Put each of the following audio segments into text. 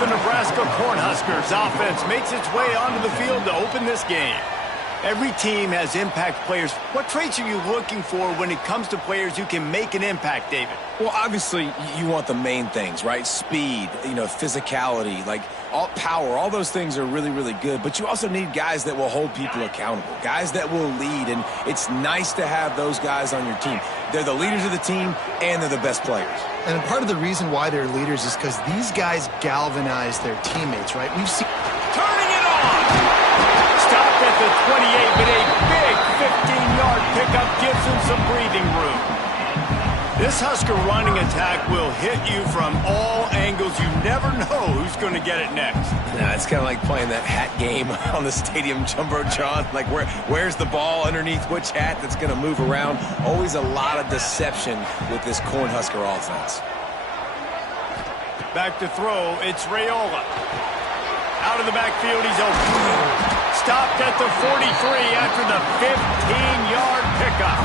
the Nebraska Cornhuskers offense makes its way onto the field to open this game. Every team has impact players. What traits are you looking for when it comes to players who can make an impact, David? Well, obviously, you want the main things, right? Speed, physicality, like power. All those things are really, really good. But you also need guys that will hold people accountable, guys that will lead. And it's nice to have those guys on your team. They're the leaders of the team, and they're the best players. And part of the reason why they're leaders is because these guys galvanize their teammates, right? We've seen... Turning it on! Stopped at the 28, but a big 15-yard pickup gives him some breathing room. This Husker running attack will hit you from all angles. You never know who's going to get it next. Yeah, it's kind of like playing that hat game on the stadium jumbotron. Like, where's the ball underneath which hat that's going to move around? Always a lot of deception with this Cornhusker offense. Back to throw, it's Raiola. Out of the backfield, he's open. Stopped at the 43 after the 15-yard pickup.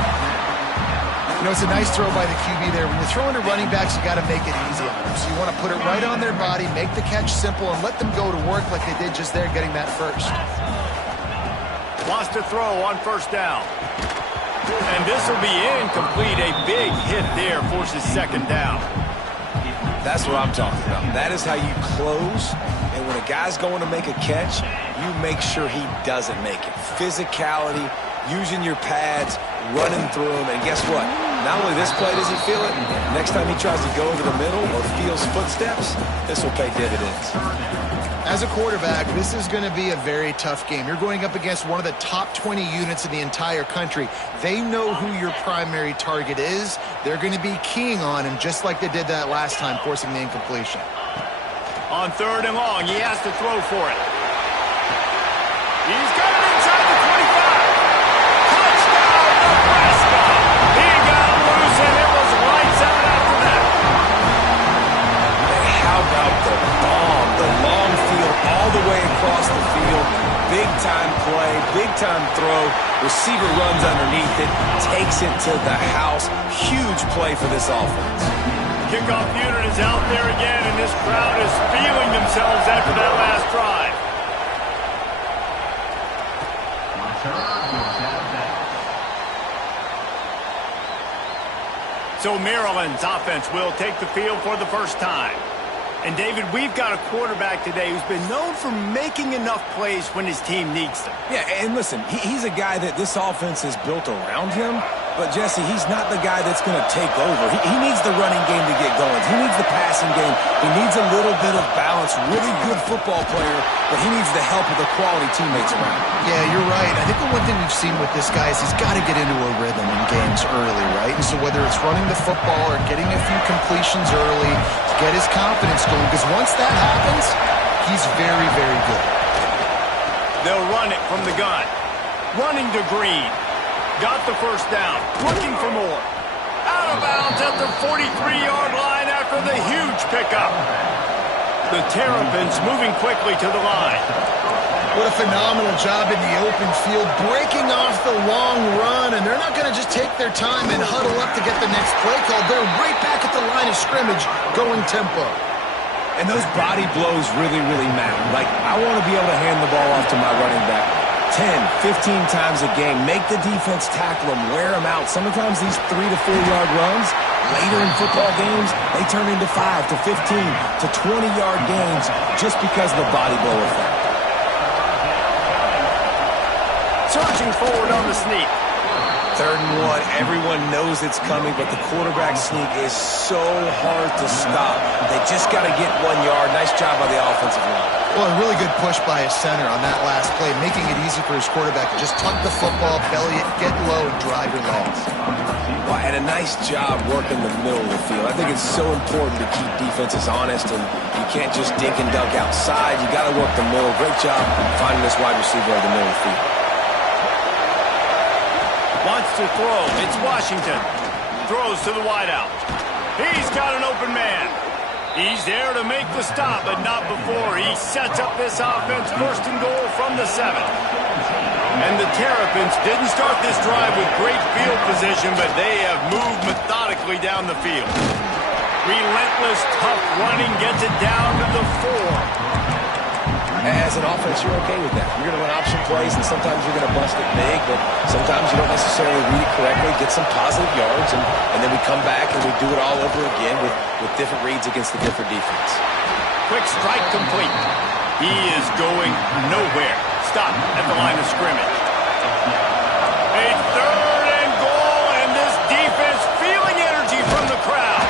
It's a nice throw by the QB there. When you're throwing to running backs, you got to make it easy on them. So you want to put it right on their body, make the catch simple, and let them go to work like they did just there, getting that first. Lost a throw on first down. And this will be incomplete. A big hit there forces second down. That's what I'm talking about. That is how you close. And when a guy's going to make a catch, you make sure he doesn't make it. Physicality, using your pads, running through them, and guess what? Not only this play does he feel it, next time he tries to go over the middle or feels footsteps, this will pay dividends. As a quarterback, this is going to be a very tough game. You're going up against one of the top 20 units in the entire country. They know who your primary target is. They're going to be keying on him just like they did that last time, forcing the incompletion. On third and long, he has to throw for it. He's got it inside the 25. Touchdown, Nebraska! He got loose, and it was lights out after that. And how about the bomb? The long field all the way across the field. Big-time play, big-time throw. Receiver runs underneath it, takes it to the house. Huge play for this offense. Kickoff unit is out there again, and this crowd is feeling themselves after that last drive. So Maryland's offense will take the field for the first time. And, David, we've got a quarterback today who's been known for making enough plays when his team needs them. Yeah, and listen, he's a guy that this offense is built around him. But, Jesse, he's not the guy that's going to take over. He needs the running game to get going. He needs the passing game. He needs a little bit of balance. Really good football player, but he needs the help of the quality teammates around him. Yeah, you're right. I think the one thing we've seen with this guy is he's got to get into a rhythm in games early, right? And so whether it's running the football or getting a few completions early to get his confidence going, because once that happens, he's very, very good. They'll run it from the gun. Running to Green. Got the first down. Looking for more. Out of bounds at the 43-yard line after the huge pickup. The Terrapins moving quickly to the line. What a phenomenal job in the open field, breaking off the long run, and they're not going to just take their time and huddle up to get the next play call. They're right back at the line of scrimmage, going tempo. And those body blows really, really matter. Like, I want to be able to hand the ball off to my running back 10, 15 times a game. Make the defense tackle them, wear them out. Sometimes these 3 to 4 yard runs, later in football games, they turn into 5 to 15 to 20-yard games just because of the body blow effect. Surging forward on the sneak. 3rd and 1, everyone knows it's coming, but the quarterback sneak is so hard to stop. They just got to get 1 yard. Nice job by the offensive line. Well, a really good push by his center on that last play, making it easy for his quarterback to just tuck the football, belly it, get low, and drive your legs. Well, and a nice job working the middle of the field. I think it's so important to keep defenses honest, and you can't just dink and dunk outside. You got to work the middle. Great job finding this wide receiver in the middle of the field. Wants to throw. It's Washington. Throws to the wideout. He's got an open man. He's there to make the stop, but not before he sets up this offense. 1st and goal from the 7. And the Terrapins didn't start this drive with great field position, but they have moved methodically down the field. Relentless, tough running gets it down to the 4. As an offense, you're okay with that. You're going to run option plays, and sometimes you're going to bust it big, but sometimes you don't necessarily read it correctly, get some positive yards, and then we come back and we do it all over again with different reads against the different defense. Quick strike complete. He is going nowhere. Stop at the line of scrimmage. A 3rd and goal, and this defense feeling energy from the crowd.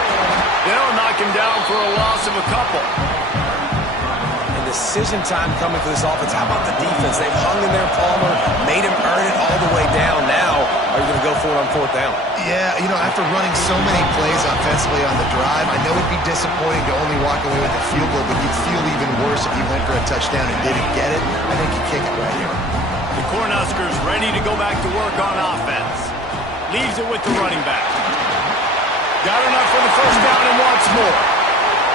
They'll knock him down for a loss of a couple. Decision time coming for this offense. How about the defense? They've hung in there, Palmer, made him earn it all the way down. Now, are you going to go for it on 4th down? Yeah, you know, after running so many plays offensively on the drive, I know it'd be disappointing to only walk away with a field goal, but you'd feel even worse if you went for a touchdown and didn't get it. I think you kick it right here. The Cornhuskers ready to go back to work on offense. Leaves it with the running back. Got enough for the 1st down and wants more.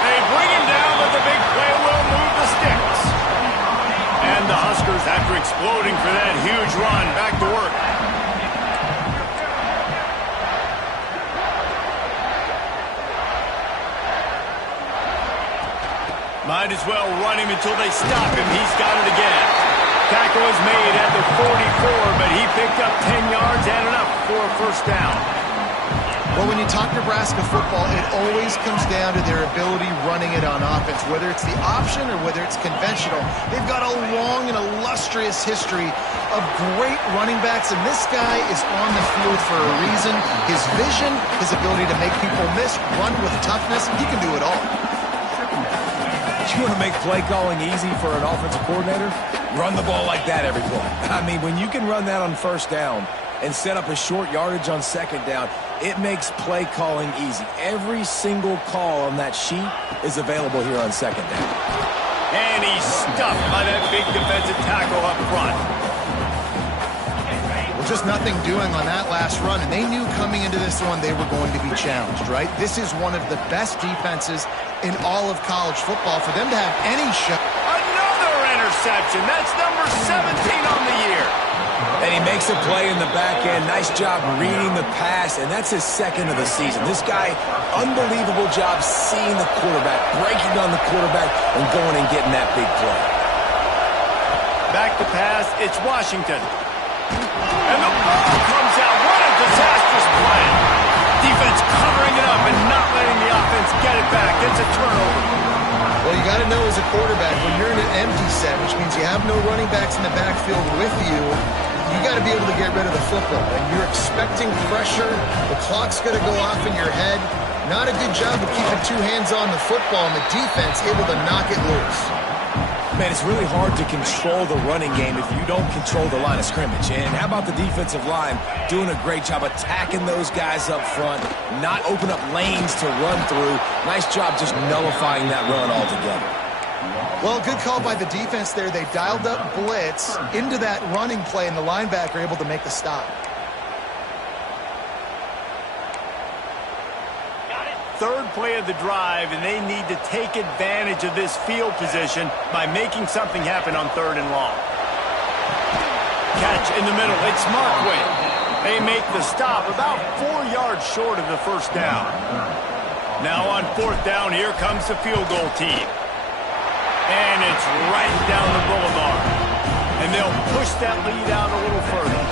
They bring him down, but the big play will move the sticks. And the Huskers, after exploding for that huge run, back to work. Might as well run him until they stop him. He's got it again. Tackle is made at the 44, but he picked up 10 yards and enough for a 1st down. Well, when you talk Nebraska football, it always comes down to their ability running it on offense, whether it's the option or whether it's conventional. They've got a long and illustrious history of great running backs, and this guy is on the field for a reason. His vision, his ability to make people miss, run with toughness, he can do it all. You want to make play calling easy for an offensive coordinator? Run the ball like that every play. I mean, when you can run that on 1st down and set up a short yardage on 2nd down, it makes play calling easy. Every single call on that sheet is available here on 2nd down. And he's stuffed by that big defensive tackle up front. Well, just nothing doing on that last run, and they knew coming into this one they were going to be challenged, right? This is one of the best defenses in all of college football. For them to have any shot. Another interception. That's number 17 on the year. And he makes a play in the back end. Nice job reading the pass, and that's his 2nd of the season. This guy, unbelievable job seeing the quarterback, breaking on the quarterback, and going and getting that big play. Back to pass, it's Washington. And the ball comes out. What a disastrous play. Defense covering it up and not letting the offense get it back. It's a turnover. Well, you got to know as a quarterback, when you're in an empty set, which means you have no running backs in the backfield with you, you got to be able to get rid of the football. And you're expecting pressure. The clock's going to go off in your head. Not a good job of keeping 2 hands on the football, and the defense able to knock it loose. Man, it's really hard to control the running game if you don't control the line of scrimmage. And how about the defensive line doing a great job attacking those guys up front, not open up lanes to run through. Nice job just nullifying that run altogether. Well, good call by the defense there. They dialed up blitz into that running play, and the linebacker able to make the stop. Third play of the drive, and they need to take advantage of this field position by making something happen on 3rd and long. Catch in the middle. It's Markway. They make the stop about 4 yards short of the 1st down. Now on 4th down, here comes the field goal team. And it's right down the boulevard. And they'll push that lead out a little further.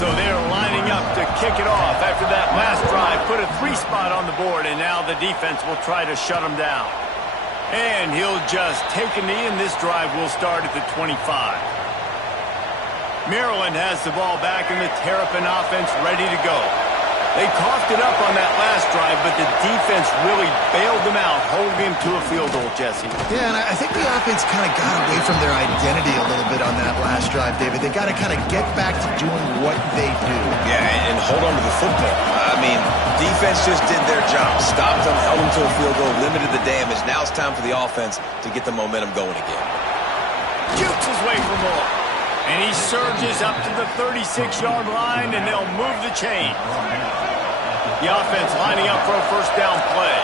So they're lining up to kick it off after that last drive. Put a 3 spot on the board, and now the defense will try to shut them down. And he'll just take a knee, and this drive will start at the 25. Maryland has the ball back, and the Terrapin offense ready to go. They coughed it up on that last drive, but the defense really bailed them out, holding him to a field goal, Jesse. Yeah, and I think the offense kind of got away from their identity a little bit on that last drive, David. They got to kind of get back to doing what they do. Yeah, and hold on to the football. I mean, defense just did their job. Stopped them, held them to a field goal, limited the damage. Now it's time for the offense to get the momentum going again. Jukes his way for more. And he surges up to the 36-yard line, and they'll move the chain. The offense lining up for a 1st down play.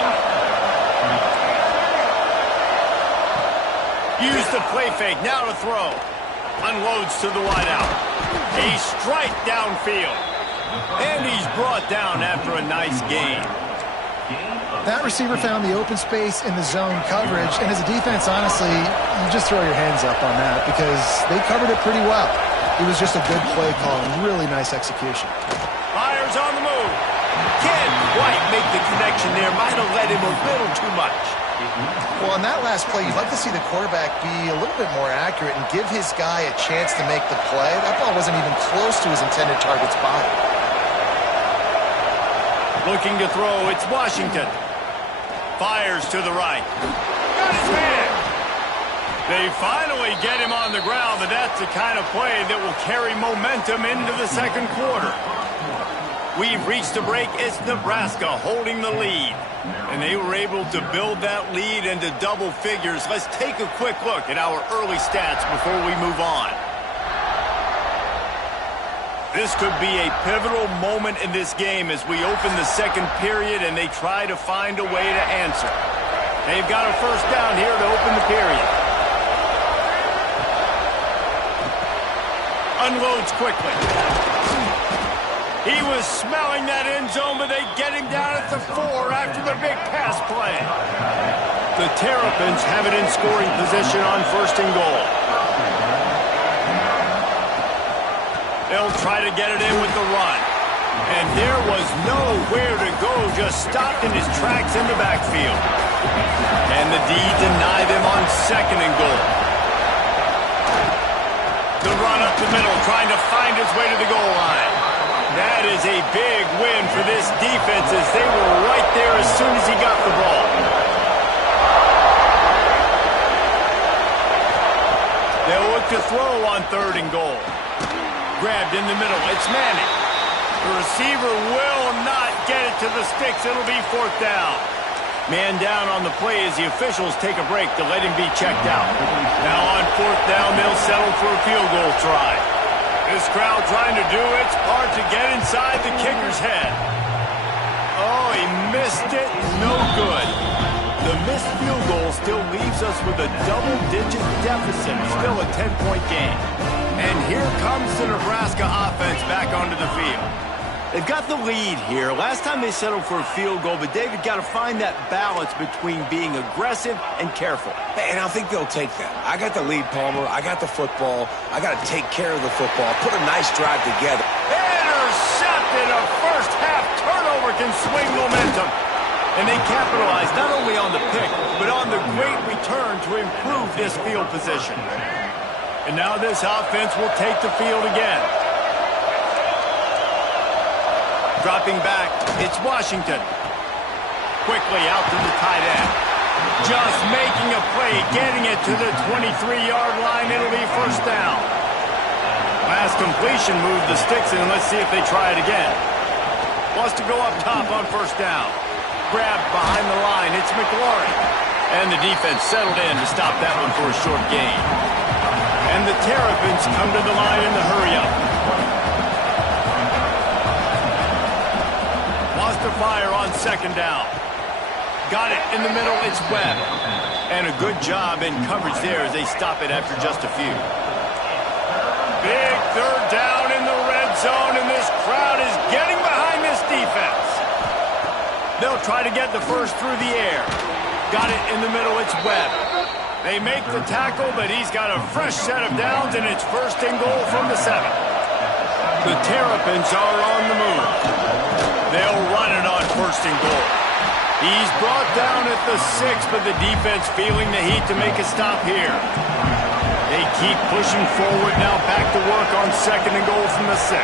Use the play fake, now to throw. Unloads to the wideout. A strike downfield. And he's brought down after a nice gain. That receiver found the open space in the zone coverage, and as a defense, honestly, you just throw your hands up on that because they covered it pretty well. It was just a good play call and really nice execution. Fires on the move. Can't quite make the connection there. Might have led him a little too much. Well, on that last play, you'd like to see the quarterback be a little bit more accurate and give his guy a chance to make the play. That ball wasn't even close to his intended target's body. Looking to throw, it's Washington. Fires to the right. Got his man. They finally get him on the ground, but that's the kind of play that will carry momentum into the second quarter. We've reached the break. It's Nebraska holding the lead. And they were able to build that lead into double figures. Let's take a quick look at our early stats before we move on. This could be a pivotal moment in this game as we open the second period and they try to find a way to answer. They've got a first down here to open the period. Unloads quickly. He was smelling that end zone, but they get him down at the 4 after the big pass play. The Terrapins have it in scoring position on first and goal. They'll try to get it in with the run. And there was nowhere to go, just stopped in his tracks in the backfield. And the D deny them on second and goal. The run up the middle, trying to find his way to the goal line. That is a big win for this defense as they were right there as soon as he got the ball. They'll look to throw on third and goal. Grabbed in the middle. It's Manning. The receiver will not get it to the sticks. It'll be fourth down. Man down on the play as the officials take a break to let him be checked out. Now on fourth down, they'll settle for a field goal try. This crowd trying to do its part to get inside the kicker's head. Oh, he missed it. No good. The missed field goal still leaves us with a double-digit deficit. Still a 10-point game. And here comes the Nebraska offense back onto the field. They've got the lead here. Last time they settled for a field goal, but David got to find that balance between being aggressive and careful. And I think they'll take that. I got the lead, Palmer. I got the football. I got to take care of the football. Put a nice drive together. Intercepted. A first-half turnover can swing momentum. And they capitalize not only on the pick, but on the great return to improve this field position. And now this offense will take the field again. Dropping back, it's Washington. Quickly out to the tight end. Just making a play, getting it to the 23-yard line. It'll be first down. Last completion moved the sticks in. Let's see if they try it again. Wants to go up top on first down. Grabbed behind the line. It's McLaurin. And the defense settled in to stop that one for a short gain. And the Terrapins come to the line in the hurry-up. Wants to fire on second down. Got it in the middle. It's Webb. And a good job in coverage there as they stop it after just a few. Big third down in the red zone, and this crowd is getting behind this defense. They'll try to get the first through the air. Got it in the middle. It's Webb. They make the tackle, but he's got a fresh set of downs, and it's first and goal from the 7. The Terrapins are on the move. They'll run it on first and goal. He's brought down at the 6, but the defense feeling the heat to make a stop here. They keep pushing forward now, back to work on second and goal from the 6.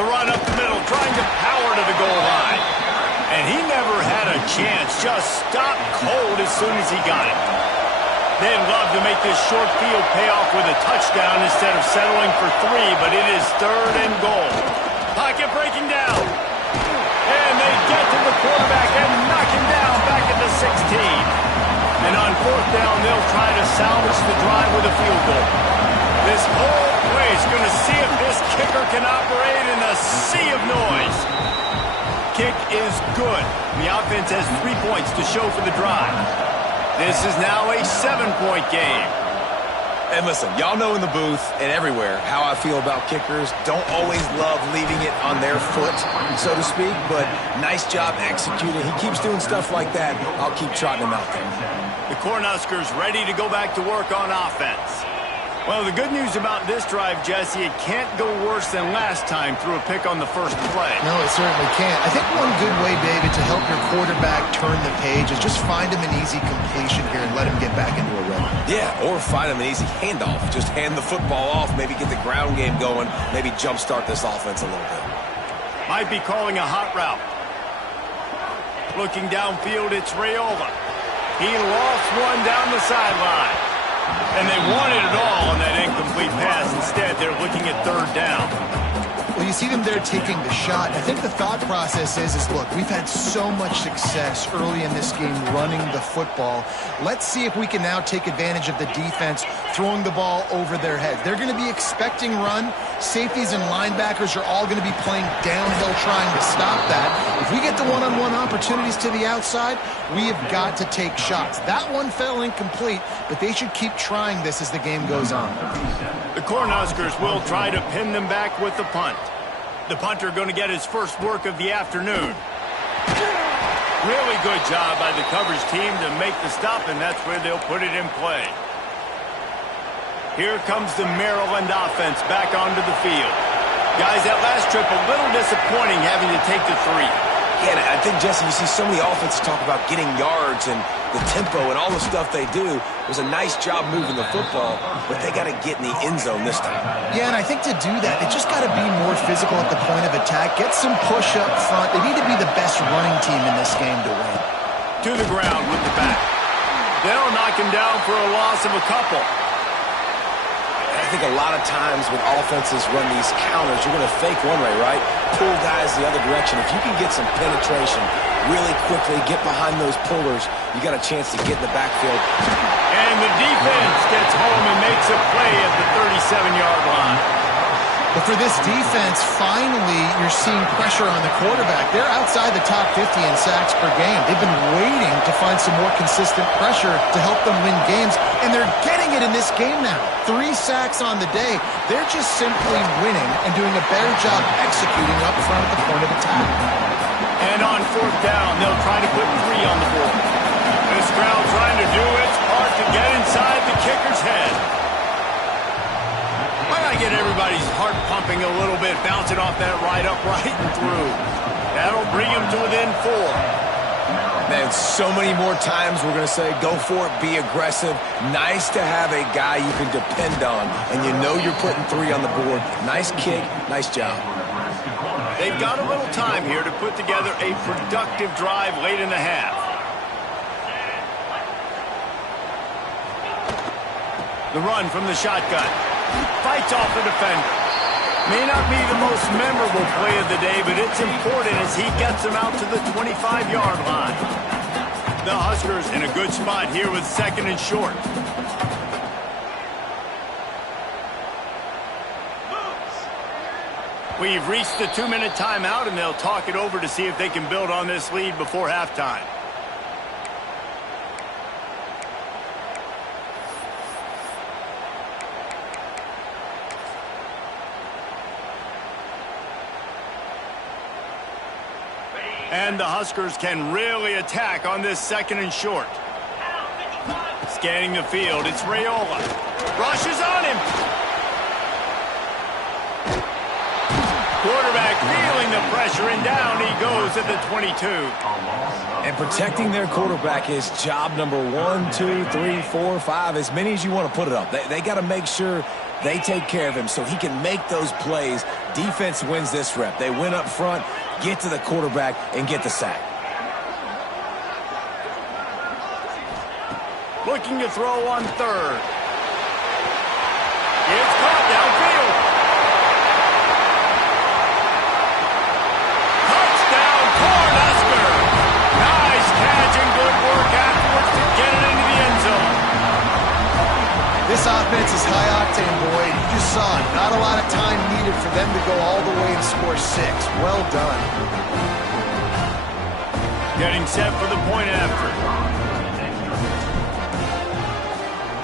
The run up the middle, trying to power to the goal line. And he never had a chance, just stopped cold as soon as he got it. They'd love to make this short field pay off with a touchdown instead of settling for 3, but it is third and goal. Pocket breaking down. And they get to the quarterback and knock him down back at the 16. And on fourth down, they'll try to salvage the drive with a field goal. This whole place going to see if this kicker can operate in a sea of noise. Kick is good. The offense has 3 points to show for the drive. This is now a 7-point game. And listen, y'all know in the booth and everywhere how I feel about kickers. Don't always love leaving it on their foot, so to speak, but nice job executing. He keeps doing stuff like that. I'll keep trotting him out there. The Cornhuskers ready to go back to work on offense. Well, the good news about this drive, Jesse, it can't go worse than last time through a pick on the first play. No, it certainly can't. I think one good way, David, to help your quarterback turn the page is just find him an easy completion here and let him get back into a rhythm. Yeah, or find him an easy handoff. Just hand the football off, maybe get the ground game going, maybe jumpstart this offense a little bit. Might be calling a hot route. Looking downfield, it's Raiola. He lost one down the sideline. And they wanted it all on that incomplete pass. Instead, they're looking at third down. Well, you see them there taking the shot. I think the thought process is look, we've had so much success early in this game running the football. Let's see if we can now take advantage of the defense throwing the ball over their heads. They're going to be expecting run. Safeties and linebackers are all going to be playing downhill trying to stop that. If we get the one-on-one opportunities to the outside, we have got to take shots. That one fell incomplete, but they should keep trying this as the game goes on. The Cornhuskers will try to pin them back with the punt. The punter going to get his first work of the afternoon. Really good job by the coverage team to make the stop, and that's where they'll put it in play. Here comes the Maryland offense back onto the field. Guys, that last trip a little disappointing having to take the three. Yeah, I think, Jesse, you see so many offenses talk about getting yards and the tempo and all the stuff they do. It was a nice job moving the football, but they got to get in the end zone this time. Yeah, and I think to do that, they just got to be more physical at the point of attack. Get some push up front. They need to be the best running team in this game to win. To the ground with the back. They'll knock him down for a loss of a couple. I think a lot of times when offenses run these counters, you're going to fake one way, right? Pull guys the other direction. If you can get some penetration really quickly, get behind those pullers, you got a chance to get in the backfield. And the defense gets home and makes a play at the 37-yard line. But for this defense, finally, you're seeing pressure on the quarterback. They're outside the top 50 in sacks per game. They've been waiting to find some more consistent pressure to help them win games, and they're getting it in this game now. 3 sacks on the day. They're just simply winning and doing a better job executing up front at the point of attack. And on fourth down, they'll try to put 3 on the board. This crowd trying to do its part to get inside the kicker's head. Why not get everybody's heart pumping a little bit, bouncing off that right upright and through. That'll bring him to within 4. Man, so many more times we're going to say, go for it, be aggressive. Nice to have a guy you can depend on, and you know you're putting 3 on the board. Nice kick, nice job. They've got a little time here to put together a productive drive late in the half. The run from the shotgun. Fights off the defender. May not be the most memorable play of the day, but it's important as he gets them out to the 25-yard line. The Huskers in a good spot here with 2nd and short. We've reached the 2-minute timeout, and they'll talk it over to see if they can build on this lead before halftime. And the Huskers can really attack on this 2nd and short. Scanning the field, it's Raiola. Rushes on him. Quarterback feeling the pressure, and down he goes at the 22. And protecting their quarterback is job number 1, 2, 3, 4, 5, as many as you want to put it up. They got to make sure they take care of him so he can make those plays. Defense wins this rep. They win up front, get to the quarterback, and get the sack. Looking to throw on 3rd. It's caught downfield. Touchdown, Cornhusker. Nice catch and good work afterwards to get it into the end zone. This offense is high octane, boy. You just saw it. Not a lot of time needed for them to go all the way and score 6. Well done. Getting set for the point after.